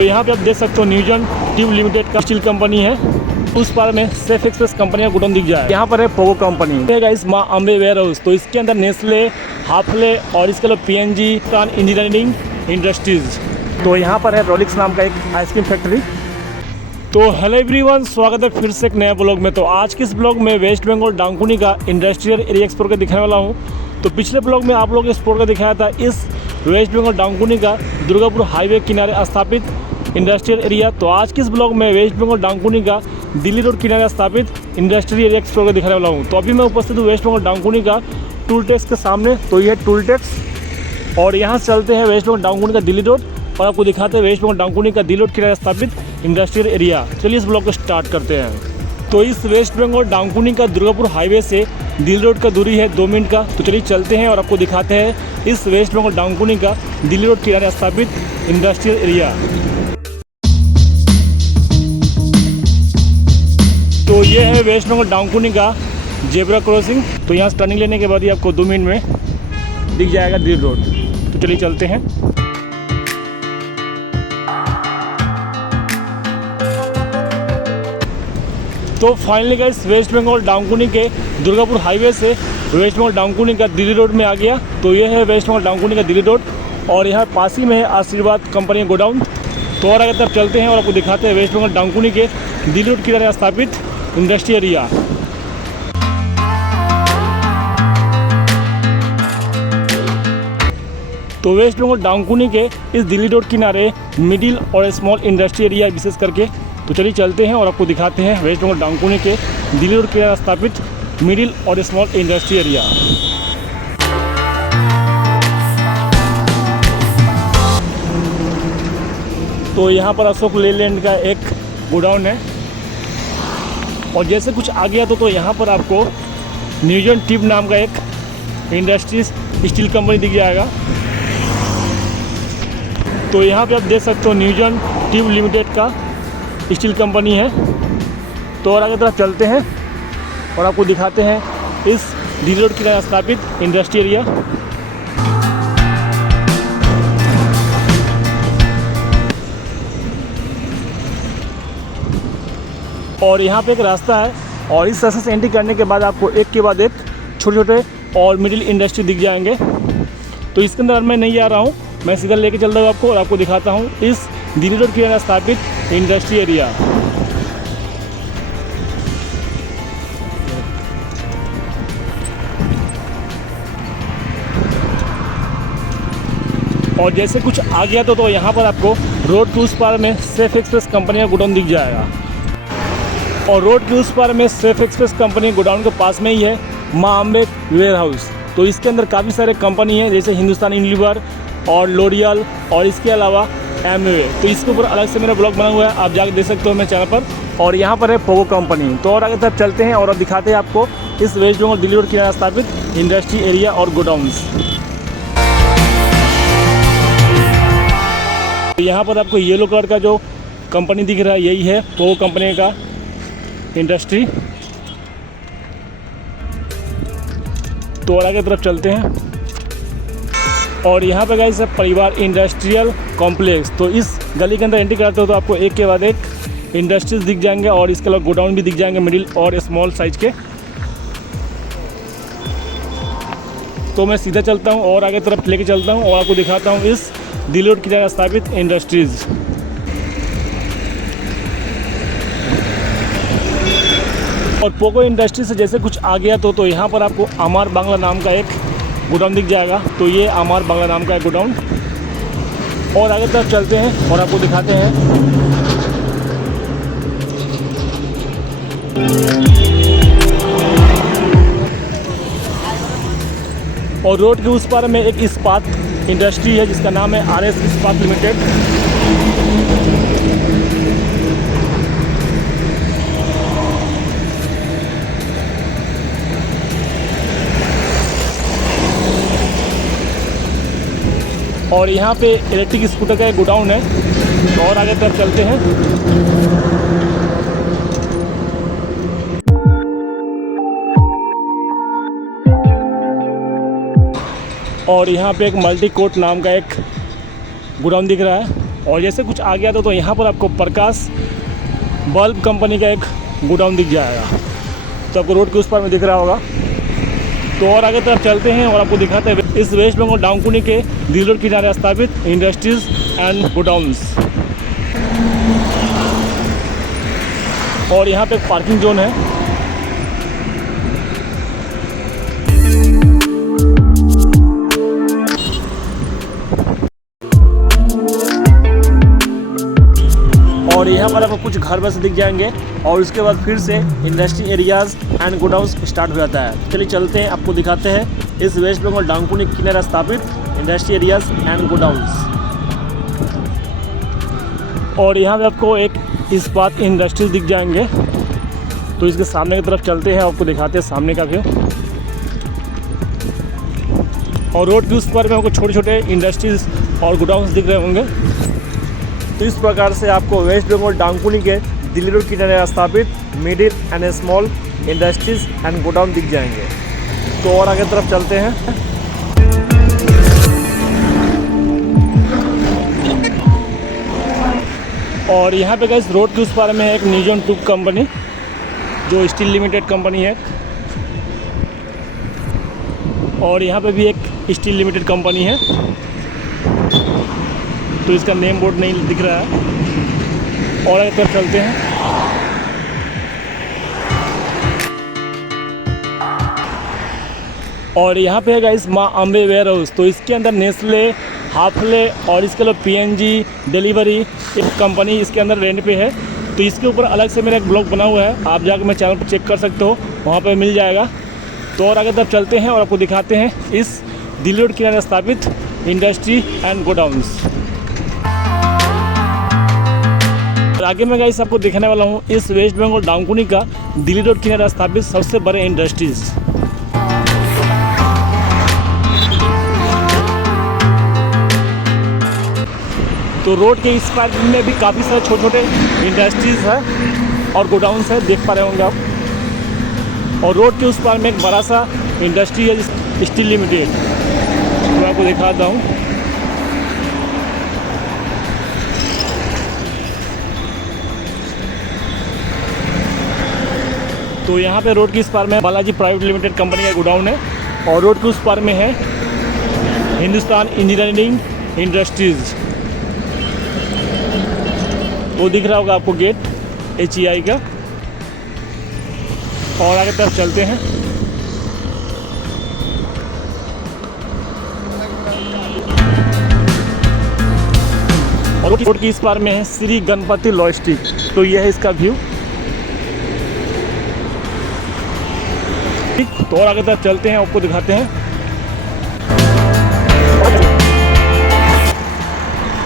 तो यहाँ पे आप देख सकते हो न्यूजन ट्यूब लिमिटेड का स्टील कंपनी है। उस पार में सेफ एक्सप्रेस कंपनी का गुडाउन दिख जाए। यहाँ पर है पोगो कंपनी इस माँ अम्बे वेयर हाउस। तो इसके अंदर नेस्ले, हाफले और इसके अलावा पीएनजी इंजीनियरिंग इंडस्ट्रीज। तो यहाँ पर है रोलिक्स नाम का एक आइसक्रीम फैक्ट्री। तो हेलो एवरीवन, स्वागत है फिर से एक नया ब्लॉग में। तो आज के इस ब्लॉग में वेस्ट बंगाल डांकुनी का इंडस्ट्रियल एरिया एक्सप्लोर का दिखाने वाला हूँ। तो पिछले ब्लॉग में आप लोग एक्सप्लोर का दिखाया था इस वेस्ट बंगाल डांकुनी का दुर्गापुर हाईवे किनारे स्थापित इंडस्ट्रियल एरिया। तो आज के इस ब्लॉग में वेस्ट बंगाल डांकुनी का दिल्ली रोड किनारे स्थापित इंडस्ट्रियल एरिया एक्सप्लोर का दिखाने वाला हूँ। तो अभी मैं उपस्थित हूँ वेस्ट बंगाल डांकुनी का टूल टैक्स के सामने। तो ये टूल टैक्स और यहाँ से चलते हैं वेस्ट बंगाल डांकुनी का दिल्ली रोड और आपको दिखाते हैं वेस्ट बंगाल डांकुनी का दिल्ली रोड किनारे स्थापित इंडस्ट्रियल एरिया। चलिए इस ब्लॉग को स्टार्ट करते हैं। तो इस वेस्ट बंगाल डांकुनी का दुर्गापुर हाईवे से दिल्ली रोड का दूरी है 2 मिनट का। तो चलिए चलते हैं और आपको दिखाते हैं इस वेस्ट बंगाल डांकुनी का दिल्ली रोड किनारे स्थापित इंडस्ट्रियल एरिया। तो ये है वेस्ट बंगाल डांकुनी का जेब्रा क्रॉसिंग। तो यहाँ से टर्निंग लेने के बाद ही आपको 2 मिनट में दिख जाएगा दिल्ली रोड। तो चलिए चलते हैं। तो फाइनली गाइस वेस्ट बंगाल डांकुनी के दुर्गापुर हाईवे से वेस्ट बंगाल डांकुनी का दिल्ली रोड में आ गया। तो ये है वेस्ट बंगाल डांकुनी का दिल्ली रोड और यहाँ पास ही में है आशीर्वाद कंपनी गोडाउन। तो और आगे तरफ चलते हैं और आपको दिखाते हैं वेस्ट बंगाल डांकुनी के दिल्ली रोड किनारे स्थापित इंडस्ट्रियल एरिया। तो वेस्ट बंगाल डांकुनी के इस दिल्ली रोड किनारे मिडिल और स्मॉल इंडस्ट्रियल एरिया विशेष करके। तो चलिए चलते हैं और आपको दिखाते हैं वेस्ट बंगाल डांकुनी के दिल्ली रोड किनारे स्थापित मिडिल और स्मॉल इंडस्ट्रियल एरिया। तो यहाँ पर अशोक लेलैंड का एक गोडाउन है और जैसे कुछ आ गया तो यहाँ पर आपको न्यूजन ट्यूब नाम का एक इंडस्ट्रीज स्टील कंपनी दिख जाएगा। तो यहाँ पे आप देख सकते हो न्यूजन ट्यूब लिमिटेड का स्टील कंपनी है। तो और आगे तरफ चलते हैं और आपको दिखाते हैं इस दिल्ली रोड किनारे स्थापित इंडस्ट्रियल एरिया। और यहाँ पे एक रास्ता है और इस रास्ते से एंट्री करने के बाद आपको एक के बाद एक छोटे छोटे और मिडिल इंडस्ट्री दिख जाएंगे। तो इसके अंदर मैं नहीं आ रहा हूँ, मैं सीधा लेके चल रहा हूँ आपको और आपको दिखाता हूँ इस दिल्ली रोड किनारे स्थापित इंडस्ट्री एरिया। और जैसे कुछ आ गया तो यहाँ पर आपको रोड के उस पार में सेफ एक्सप्रेस कंपनी का गोडाउन दिख जाएगा। और रोड के उस पार में सेफ एक्सप्रेस कंपनी गोडाउन के पास में ही है माँ अम्बे वेयर हाउस। तो इसके अंदर काफ़ी सारे कंपनी हैं जैसे हिंदुस्तान यूनिलीवर और लोरियल और इसके अलावा एमवे। तो इसके ऊपर अलग से मेरा ब्लॉग बना हुआ है, आप जाकर देख सकते हो मेरे चैनल पर। और यहाँ पर है पोगो कंपनी। तो और आगे तरफ चलते हैं और दिखाते हैं आपको इस वेस्ट बंगाल दिल्ली रोड किनारे स्थापित इंडस्ट्री एरिया और गोडाउन्स। यहाँ पर आपको येलो कलर का जो कंपनी दिख रहा है यही है पोगो कंपनी का इंडस्ट्री। तो और आगे तरफ चलते हैं और यहाँ पे गाइस है परिवार इंडस्ट्रियल कॉम्प्लेक्स। तो इस गली के अंदर एंट्री करते हो तो आपको एक के बाद एक इंडस्ट्रीज दिख जाएंगे और इसके अलावा गोडाउन भी दिख जाएंगे मिडिल और स्मॉल साइज के। तो मैं सीधा चलता हूँ और आगे तरफ लेके चलता हूँ और आपको दिखाता हूँ इस दिल्ली रोड की जगह स्थापित इंडस्ट्रीज। और पोगो इंडस्ट्री से जैसे कुछ आ गया तो यहाँ पर आपको अमार बांग्ला नाम का एक गोडाउन दिख जाएगा। तो ये अमार बांग्ला नाम का एक गोडाउन। और आगे तरफ चलते हैं और आपको दिखाते हैं और रोड के उस पार में एक इस्पात इंडस्ट्री है जिसका नाम है RS इस्पात लिमिटेड। और यहाँ पे इलेक्ट्रिक स्कूटर का एक गोडाउन है। तो और आगे तरफ चलते हैं और यहाँ पे एक मल्टी कोट नाम का एक गोडाउन दिख रहा है और जैसे कुछ आगे आता तो यहाँ पर आपको प्रकाश बल्ब कंपनी का एक गोडाउन दिख जाएगा, तो आपको रोड के उस पार में दिख रहा होगा। तो और आगे तरफ चलते हैं और आपको दिखाते हैं इस वेस्ट बंगाल डाउनकुनी के दिल्ली रोड किनारे स्थापित इंडस्ट्रीज एंड गोडाउन्स। और यहाँ पे एक पार्किंग जोन है। और यहाँ पर आपको कुछ घर बस दिख जाएंगे और उसके बाद फिर से industry areas and godowns start हो जाता है। चलिए चलते हैं, आपको दिखाते हैं इस वेस्ट बंगाल डाउनकुनी के किनारे स्थापित इंडस्ट्री एरियाज एंड गोडाउन्स। और यहाँ पे आपको एक इस्पात इंडस्ट्रीज दिख जाएंगे, तो इसके सामने की तरफ चलते हैं, आपको दिखाते हैं सामने का व्यू। और रोड के उस पर में आपको छोटे छोटे इंडस्ट्रीज और गोडाउन्स दिख रहे होंगे। तो इस प्रकार से आपको वेस्ट बंगाल डाउनकुनी के दिल्ली रोड किनारे स्थापित middle and small industries and godown दिख जाएंगे। तो और आगे तरफ चलते हैं। और यहाँ पे गाइस रोड के उस पार में है एक न्यूजन ट्यूब कंपनी, जो स्टील लिमिटेड कंपनी है। और यहाँ पे भी एक स्टील लिमिटेड कंपनी है, तो इसका नेम बोर्ड नहीं दिख रहा है। और आगे तरफ चलते हैं। और यहाँ पे है गाइस माँ अम्बे वेयर हाउस, तो इसके अंदर नेस्ले, हाफले और इसके अलावा पीएनजी डिलीवरी एक कंपनी इसके अंदर रेंट पे है। तो इसके ऊपर अलग से मेरा एक ब्लॉग बना हुआ है, आप जाकर मेरे चैनल पर चेक कर सकते हो, वहाँ पे मिल जाएगा। तो और आगे तरफ चलते हैं और आपको दिखाते हैं इस दिल्ली रोड किनारे स्थापित इंडस्ट्री एंड गोडाउन्स। आगे मैं गाइस आपको दिखाने वाला हूँ इस वेस्ट बंगाल डाउनकुनी का दिल्ली रोड किनारे स्थापित सबसे बड़े इंडस्ट्रीज। तो रोड के इस पार में भी काफ़ी सारे छोटे छोटे इंडस्ट्रीज है और गोडाउन्स है, देख पा रहे होंगे आप। और रोड के उस पार में एक बड़ा सा इंडस्ट्री है स्टील लिमिटेड, तो मैं आपको दिखाता हूँ। तो यहाँ पे रोड के इस पार में बालाजी प्राइवेट लिमिटेड कंपनी का गोडाउन है और रोड के उस पार में है हिंदुस्तान इंजीनियरिंग इंडस्ट्रीज, वो दिख रहा होगा आपको गेट HEI का। और आगे तरफ चलते हैं। और रोड के इस पार में है श्री गणपति लॉजिस्टिक, तो यह है इसका व्यू। तो और आगे तरफ चलते हैं, आपको दिखाते हैं।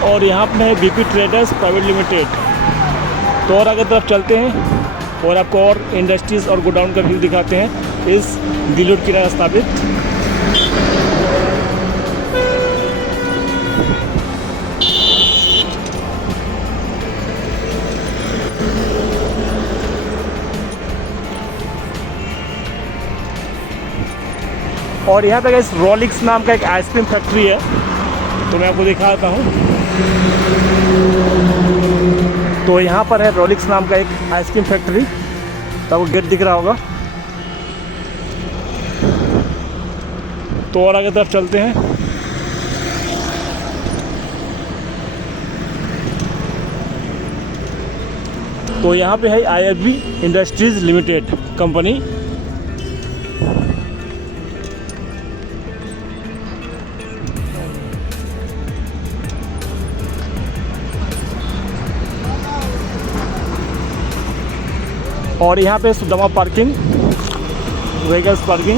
और यहाँ पे है BP ट्रेडर्स प्राइवेट लिमिटेड। तो और आगे तरफ चलते हैं और आपको और इंडस्ट्रीज और गोडाउन का व्यू दिखाते हैं इस दिल्ली रोड किनारे स्थापित। और यहाँ पे गाइस रॉलिक्स नाम का एक आइसक्रीम फैक्ट्री है, तो मैं आपको दिखाता हूँ। तो यहाँ पर है रॉलिक्स नाम का एक आइसक्रीम फैक्ट्री, तो आपको गेट दिख रहा होगा। तो और आगे तरफ चलते हैं। तो यहाँ पे है IFB इंडस्ट्रीज लिमिटेड कंपनी। और यहाँ पे सुदामा पार्किंग, व्हीकल्स पार्किंग।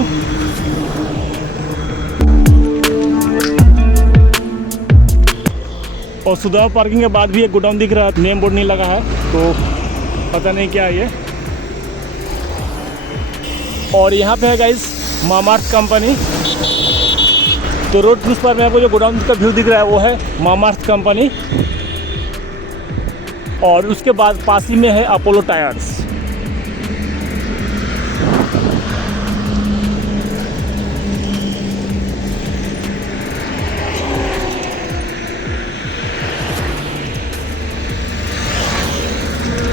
और सुदामा पार्किंग के बाद भी एक गोडाउन दिख रहा है, नेम बोर्ड नहीं लगा है, तो पता नहीं क्या है ये। और यहाँ पे है गाइस मामाअर्थ कंपनी। तो रोड के उस पर में आपको जो गोडाउन का व्यू दिख रहा है वो है मामाअर्थ कंपनी। और उसके बाद पास ही में है अपोलो टायर्स।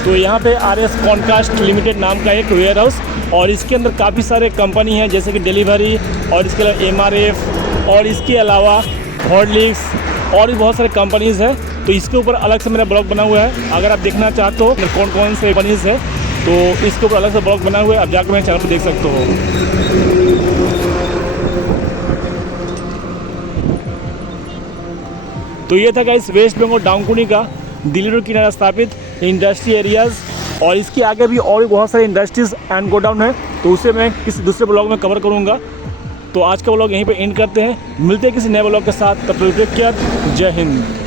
तो यहाँ पे RS कॉनकास्ट लिमिटेड नाम का एक वेयर हाउस, और इसके अंदर काफ़ी सारे कंपनी हैं जैसे कि डिलीवरी, और इसके अलावा MRF, और इसके अलावा हॉर्लिक्स, और भी बहुत सारे कंपनीज़ हैं। तो इसके ऊपर अलग से मेरा ब्लॉग बना हुआ है, अगर आप देखना चाहते हो कौन कौन से कंपनीज़ है तो इसके ऊपर अलग से ब्लॉग बना हुआ है, आप जाकर मेरे चैनल पर देख सकते हो। तो ये था गाइस वेस्ट बंगाल डाउनकुनी का दिल्ली रोड किनारा स्थापित इंडस्ट्री एरियाज़, और इसके आगे भी और भी बहुत सारे इंडस्ट्रीज़ एंड गोडाउन है, तो उसे मैं किसी दूसरे ब्लॉग में कवर करूँगा। तो आज का ब्लॉग यहीं पे एंड करते हैं, मिलते हैं किसी नए ब्लॉग के साथ, तब तक टेक केयर, जय हिंद।